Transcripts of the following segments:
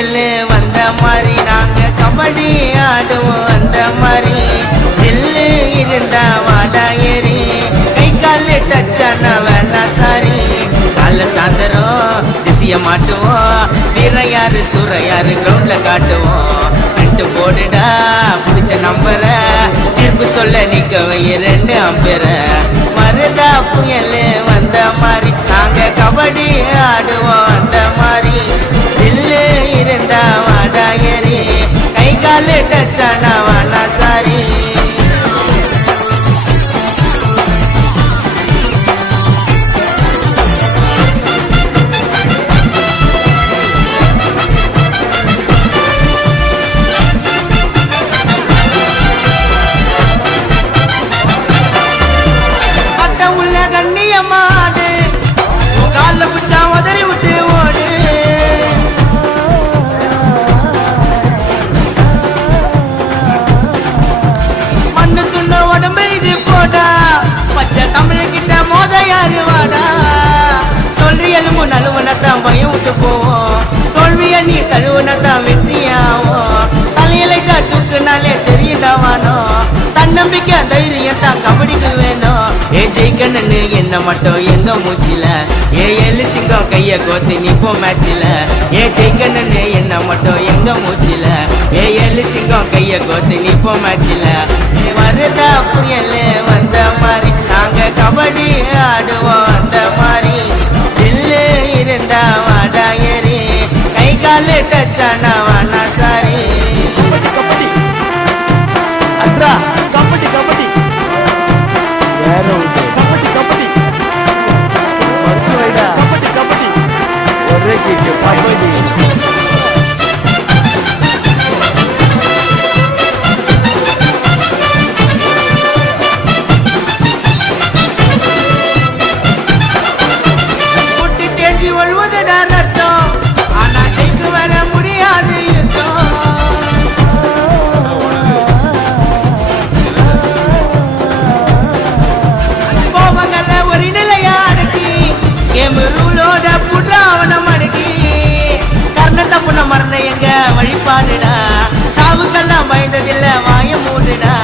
புயல் வந்த மாதிரி நாங்க கபடி ஆடுவோம் அந்த மாதிரி நெல்லு இருந்தா வாடா ஏறி கை கால் டச்சான வேணா சாரி கால சாந்தரம் திசைய மாட்டுவோம் வீரையாரு சூறையாரு கிரவுண்ட்ல காட்டுவோம் ரெண்டு போடுடா பிடிச்ச நம்பர தீர்ப்பு சொல்ல நிக்க வை 2 அம்பேர மருதா புயல் வந்த மாதிரி நாங்க கபடி ஆடுவோம் அந்த மாதிரி இல்லு இருந்தா வாடா ஏறி கை கால் டச்சானா வானா சாரி நலுவனத்தான் பயம் விட்டு போவோம் தோல்விய நீ தழுவனத்தான் வெற்றியாவோம் தலையிலைட்டா தூக்குனாலே தெரியுதாவானோ தன்னம்பிக்கை தைரியத்தான் கபடிக்கு வேணும் ஜெயிக்கணுன்னு என்ன மட்டும் எங்க மூச்சில 7 சிங்கம் கைய கோத்து நிப்போம் மேட்சில ஜெயிக்கணுன்னு என்ன மட்டும் எங்க மூச்சில 7 சிங்கம் கைய கோத்து நிப்போம் மேட்சில வருதா புயல் வந்த மாதிரி நாங்க கபடி ஆடுவோம் அந்த மாதிரி இருந்தா வாடா ஏறி கை கால் டச்சானா வானா சாரி அத்ரா கபடி கபடி வேற உண்டு கபடி கபடி கபடி கபடி ஒரே கிட்ட கபடி வழிபாடுடா சாவுக்கெல்லாம் பயந்ததில்ல வாய மூடுடா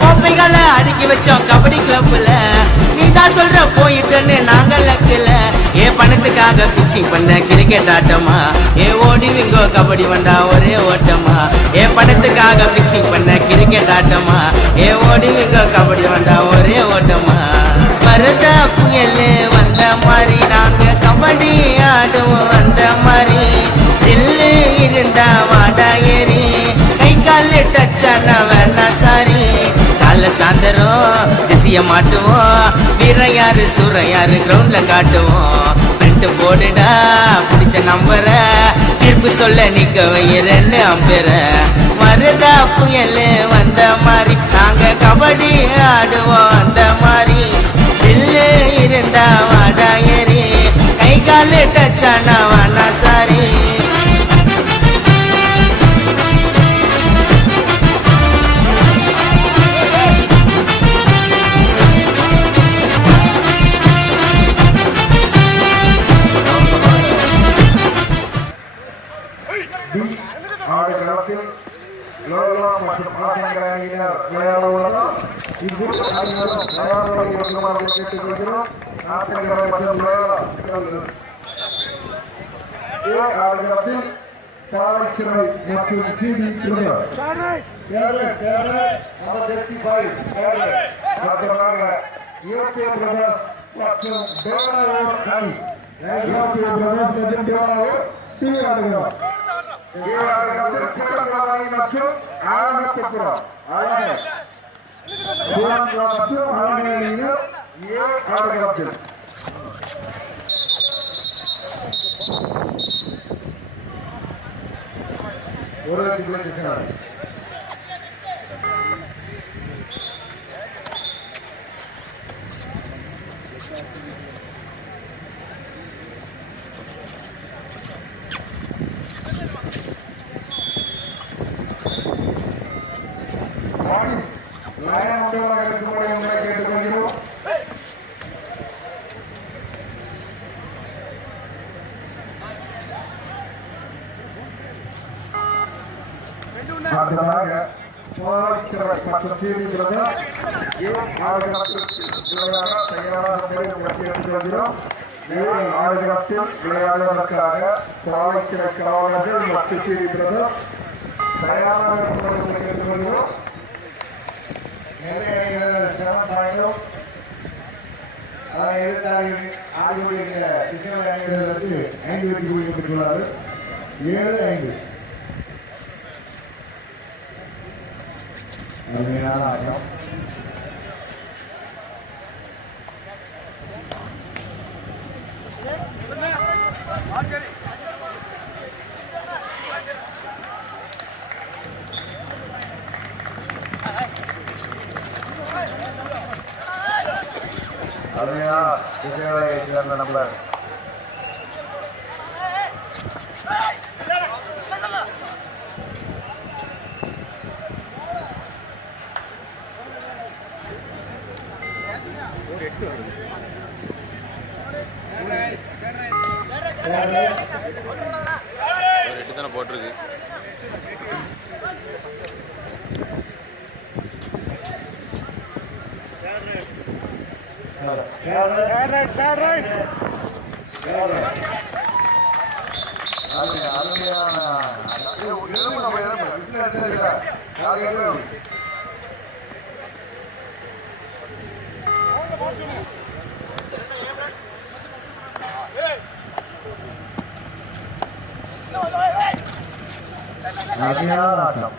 கோப்பைகளை அடுக்கி வச்சோம் கபடி கிளப்ல நீதான் சொல்ற போயிட்டுன்னு நாங்க லக்குல பணத்துக்காக பிக்சிங் பண்ண கிரிக்கெட் ஆட்டமா ஓடிவிங்கோ கபடி வந்தா ஒரே ஓட்டமா பணத்துக்காக பிக்சிங் பண்ண கிரிக்கெட் ஆட்டமா ஓடிவிங்கோ கபடி வந்தா ஒரே ஓட்டமா வருதா புயல் வந்த மாதிரி நாங்க கபடி ஆடுவோம் அந்த மாதிரி இல்லு இருந்தா வாடா ஏறி கை கால் டச்சானா வேணா சாரி கால சாந்தரம் திசைய மாட்டுவோம் வீரையாரு சூறையாரு கிரவுண்ட்ல காட்டுவோம் ரெண்டு போடுடா பிடிச்ச நம்பர தீர்ப்பு சொல்ல நிக்க வை 2 அம்பேர மருதா புயல் வந்த மாதிரி நாங்க கபடி ஆடுவோம் அந்த மாதிரி இல்லு இருந்தா வாடா ஏறி கை கால் டச்சானா வானா சாரி மற்றும் விளையாட உள்ளதால் இவ்விரு அணிகளும் தயார்நிலை இருக்குமாறு கேட்டுக்கொள்கிறோம். நாட்டினரை மற்றும் ஆடுகளத்தில் தாழைச்சிறை மற்றும் டிவி பிரதர்ஸ் யூகே பிரதர்ஸ் மற்றும் டேவனாவோர் அணி யூகே பிரதர்ஸ் மற்றும் டேவனாவோர் டிவி ஆடுகிறோம். மற்றும் ஆலமத்துப்புறம் அழகர் மற்றும் அழகர் ஆடுகளத்தில் ஒரு கேட்டுக்கொள்கிறோம். அடுத்ததாக போராட்சியர் மற்றும் டிவி பிரதர் ஆயுதத்தில் விளையாடுவதற்காக போராட்சியர் காவலர்கள் மற்றும் டிவி பிரதர் தயாராக கேட்டுக்கொள்கிறோம். சிரமத்தாயும் ஆடுகளுடைய திசைகள் 5 வெற்றி குவிக்கப்பட்டுள்ளார்கள். 7-5 அருமையான ஆட்டம். அருமையா திசைகளை சேர்ந்த நம்பர் தானே போட்டிருக்கு. ஆட்டம்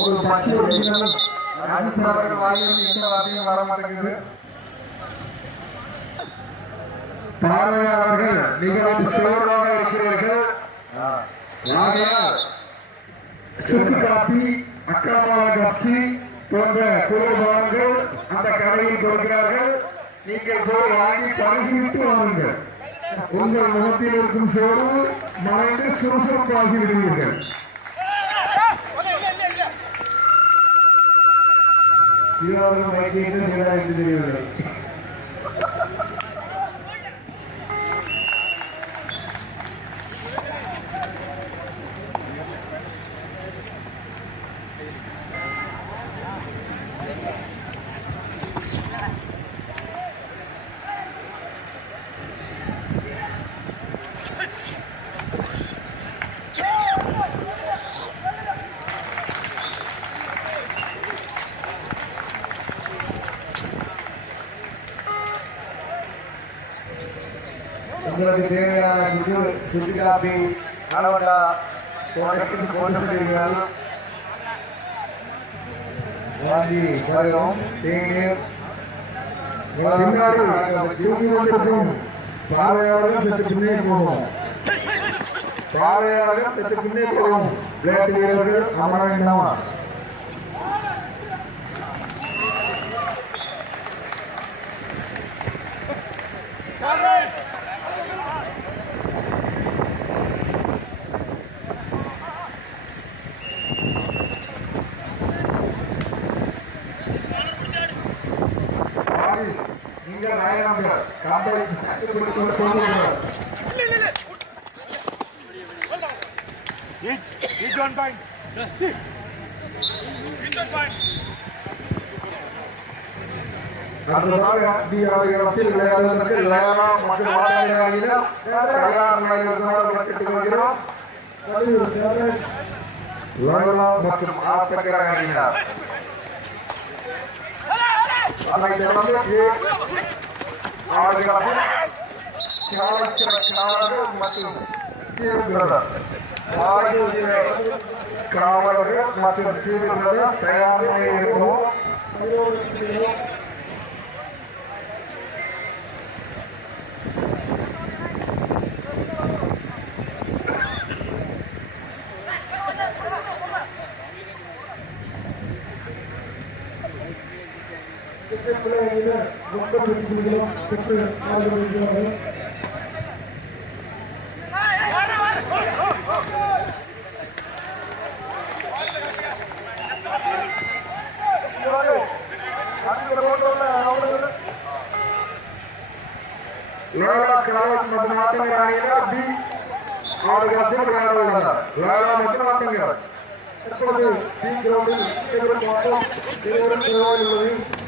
ஒரு பச்சை வர மாட்டேங்குது. பார்வையாளர்கள் மிகவும் சோர்வாக இருக்கிறார்கள். சுக்கு காப்பி, அக்காமாவா கப்சி போன்ற குளிர்பானங்கள் அந்த கடையில் கொடுக்கிறார்கள். நீங்கள் போய் வாங்கி பழகிவிட்டு வாங்குங்கள். உங்கள் முகத்தில் இருக்கும் சோர்வு மறைந்து சுறுசுறுப்பாகி விடுவீர்கள். சீராளர்கள் வைக்கிட்டு சீராக தெரியவில்லை. உங்களுக்கு தேவையான சுத்தி காப்பி அளவண்டா போன்றீர்கள் வாங்கி வருகிறோம். தேநீர் பார்வையாளர்கள் சற்று பின்னே போவோம். பார்வையாளர்கள் சற்று பின்னே போவோம். விளையாட்டு வீரர்கள் அமர வேண்டாமா? நீங்கள் நாயகர்கள் கம்பளை Each one point. அடுத்ததாக டி ஆடுகளத்தில் விளையாடுவதற்கு லயனா மற்றும் மாதாடி அணியினர் தயார் நிலையில் இருக்குமாறு கேட்டுக் கொள்கிறோம். லயனா மற்றும் ஆஸ்பத்திரி அணியினர் அதைத் தொடர்ந்து ஆடுகளத்தில் காவலர்கள் மற்றும் காவலர்கள் மற்றும் தீவிரவாதிகள் தயார் நிலையில் இருக்கிறோம்.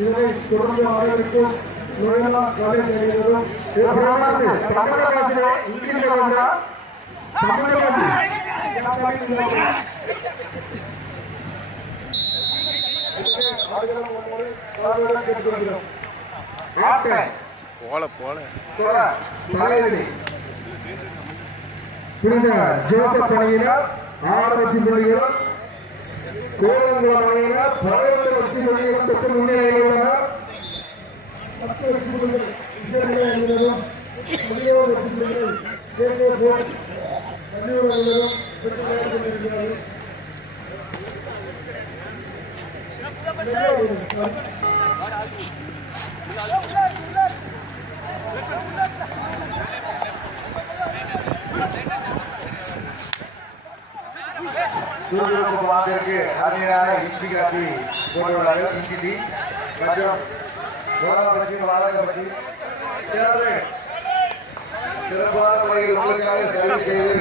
இதனை தொடர்ந்து ஆதரிக்கும் ஜோசப் அணியினர் 6 வெற்றி புள்ளிகள், கோலங்குளம் அணியினர் 12 வெற்றி புள்ளிகள் பெற்று முன்னிலையில் உள்ளனர். 10 வெற்றி புள்ளிகள் அணியினரும் 17 வெற்றி புள்ளிகள் கேகேபோர்ட் அணியினரும் பெற்று விளையாடிக் கொண்டிருக்கிறார்கள். அணியான இந்தி காட்டி போடுவார்கள். இந்தி மற்றும் சிறப்பான முறையில் உங்களுக்காக சேவை செய்து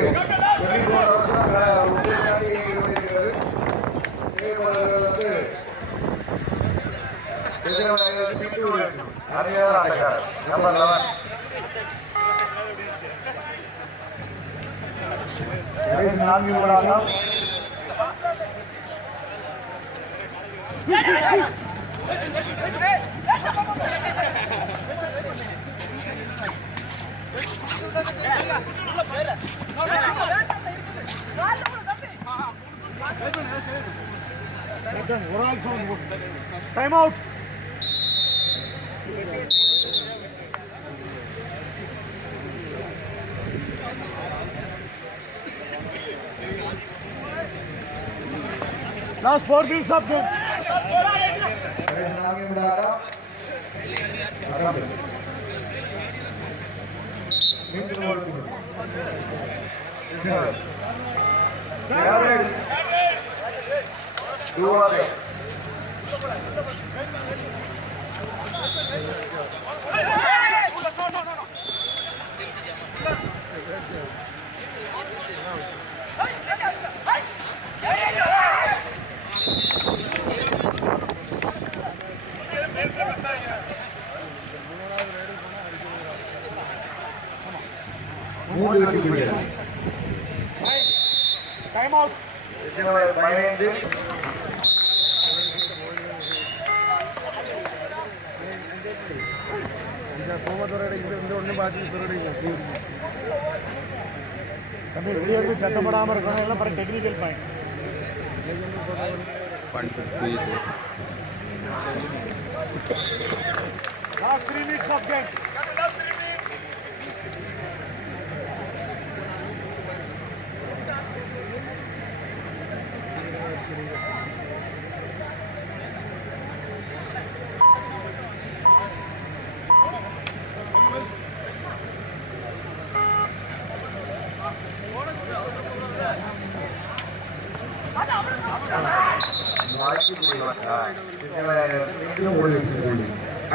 Time out. Last 4 minutes up there. Time out. चट्टपड़ा technical point last 3 minutes of game.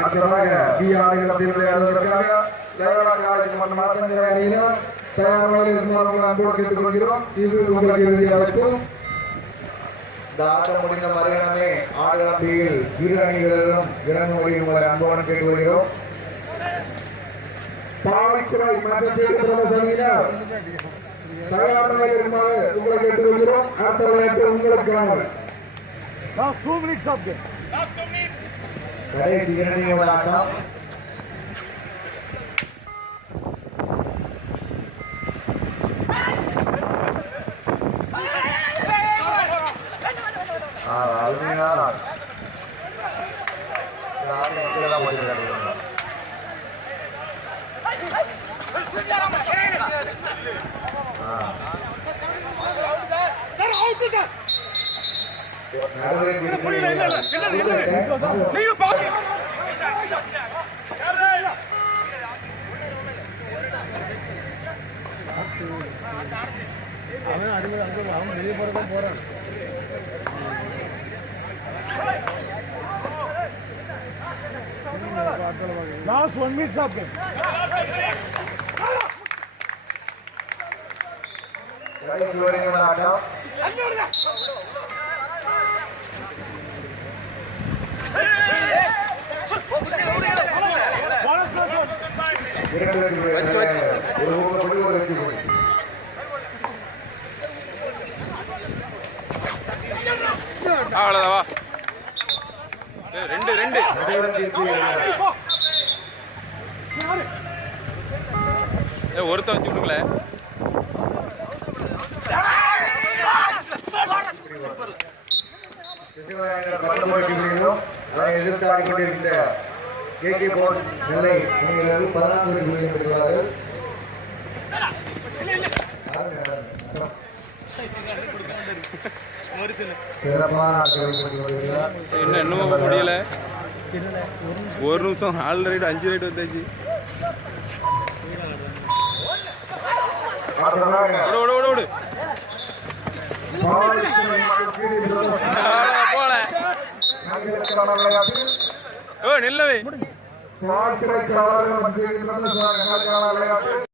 அடுத்ததாக பி ஆடுகளத்தில் விளையாடுவதற்காக அணியினர் தயார் நிலையில் இருக்குமாறு அன்போடு கேட்டுக் கொள்கிறோம். இது உங்களுக்கு இறுதி அழைப்பு. இந்த ஆட்டம் முடிந்த மறுகணமே ஆடுகளத்தில் இரு அணிகளிலும் இறங்கும்படி உங்களை அன்புடன் கேட்டு வருகிறோம். பாவைச்சிறை மன்றத்தில் பிரதேசத்தினர் தயார் நிலையில் இருக்குமாறு உங்களை கேட்டு வருகிறோம். அடுத்த விளையாட்டு உங்களுக்கான கடைசி 2 நிமிட ஆட்டம். அருமையான அவன் வெளியே போறதான் போறான். Last 1 minute stop game. கடைசி ஒரு நிமிட ஆட்டம். அவ்வளோதாவா 2 ஒருத்தன் வச்சு கொடுக்கல. எதிர்த்து ஆடிக்கொண்டிருந்த கேகே போர்ட்ஸ் நெல்லை அணியிலிருந்து 14 புள்ளிகள் பெற்றுள்ளார்கள். இன்னும் முடியல. 1 நிமிஷம் 4 ரைடு 5 ரைடு வந்தாச்சு. போல நில்லவே